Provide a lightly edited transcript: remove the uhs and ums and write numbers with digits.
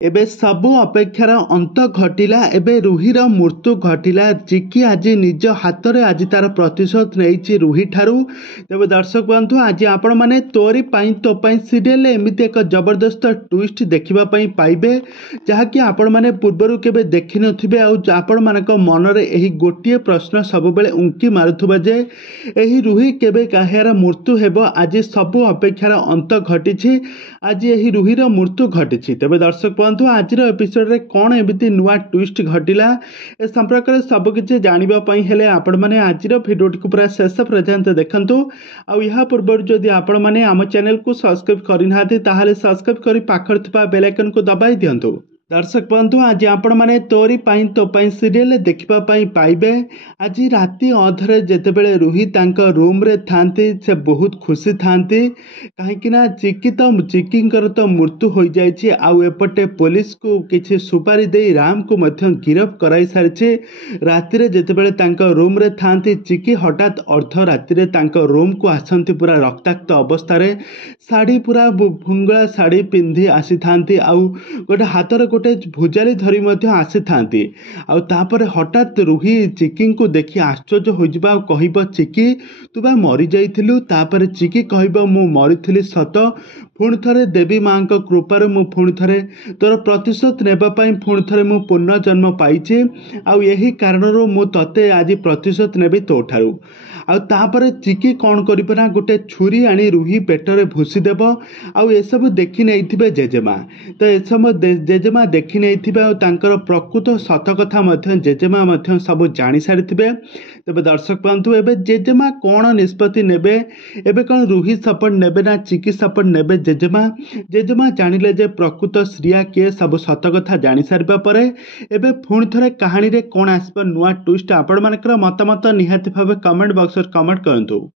एबे सबु अपेक्षार अंत घटिला। एबे रुहीर मृत्यु घटिला। चिकी आज निज हाथ में आज तार प्रतिशोध नहीं रुही ठारू। तेज दर्शक बंधु आज आपण मैंने तोरी पाई तो पाई सीरियल एमती एक जबरदस्त ट्विस्ट देखापी पाइबे जहाँकि आपण मैंने पूर्वर केबे देखि नथिबे। आपण मानक मनरे एही गोटिए प्रश्न सबुबेले उंकी मारुथुबा जे एही रुही केबे काहेर मृत्यु हेबो। आज सबु अपेक्षार अंत घटी। आज यही रुहीर मृत्यु घटी। तेज दर्शक बंधु आज एपिसोड रे कौन एमती नुआ ट्विस्ट घटिला ए संपर्क में सबकि जानवाई हेले आपण मैंने आज भिडियोटी को पूरा शेष पर्यंत देखंतु। आउ या पूर्व जदि आपण मैंने आम चैनल को सब्सक्राइब करना ताहले सब्सक्राइब कर पाखर थिबा बेल आइकन को दबाई दियंतु। दर्शक बंधु आज आपण मैंने तोरी पाई तो पाई सीरियल देखापी पाइबे। आज राति अधरे जेतेबेले रुही तांका रूम रे थांती से बहुत खुशी थांती कहीं चिकीर तो मृत्यु हो जाइए। आउ एपटे पुलिस को किसी सुपारी दे राम को मध्य गिरफ कराई सारी। राति रे जेतेबेले तांका रूम रे थांती चिकी हठात अर्ध राति तांका रूम को आसंती पूरा रक्ताक्त अवस्था रे शाढ़ी पूरा भुंगला शाढ़ी पिंधि आसी थांती। आउ गोटे हाथ गोटे भुजाली धरी आसी थांती। आउ तापर हठात रुही चिकी को देखि आश्चर्य हो जिबा। कहब चिकी तू बा मरी जाइथिलु। तापर चिकी कहब मु मरी सत पुणी थे देवी माँ कृपार मु पुणी थे तोर प्रतिशोध नेबाई पुणी थे मु पुनर्जन्म पाइचे। आउ यही कारणरू मु तते आज प्रतिशोध नेबी तो ठारू। आउ तापर चिकी कौन करिबना गोटे छुरी आनी रुही पेटरे भूसी देव। आउ एसबू देखि नहीं जेजेमा। तो ए समय जेजेमा देखि नहीं प्रकृत सत कथा जेजेमा सब जानी सारी। तेज दर्शक बंधु एवं जेजेमा कौन निष्पत्ति नेबे एबे कौन रुही सपोर्ट नेबे ना चिकी सपोर्ट नेबे जेजेमा जानिले जे प्रकृत श्रिया किए सब सत कथा जानी सारिबा परे एबे पुणी थे कहानी रे कौन आसब नुआ ट्विस्ट आपण मानकर मतामत निहाती भावे कमेंट बॉक्स कमेंट करंतु।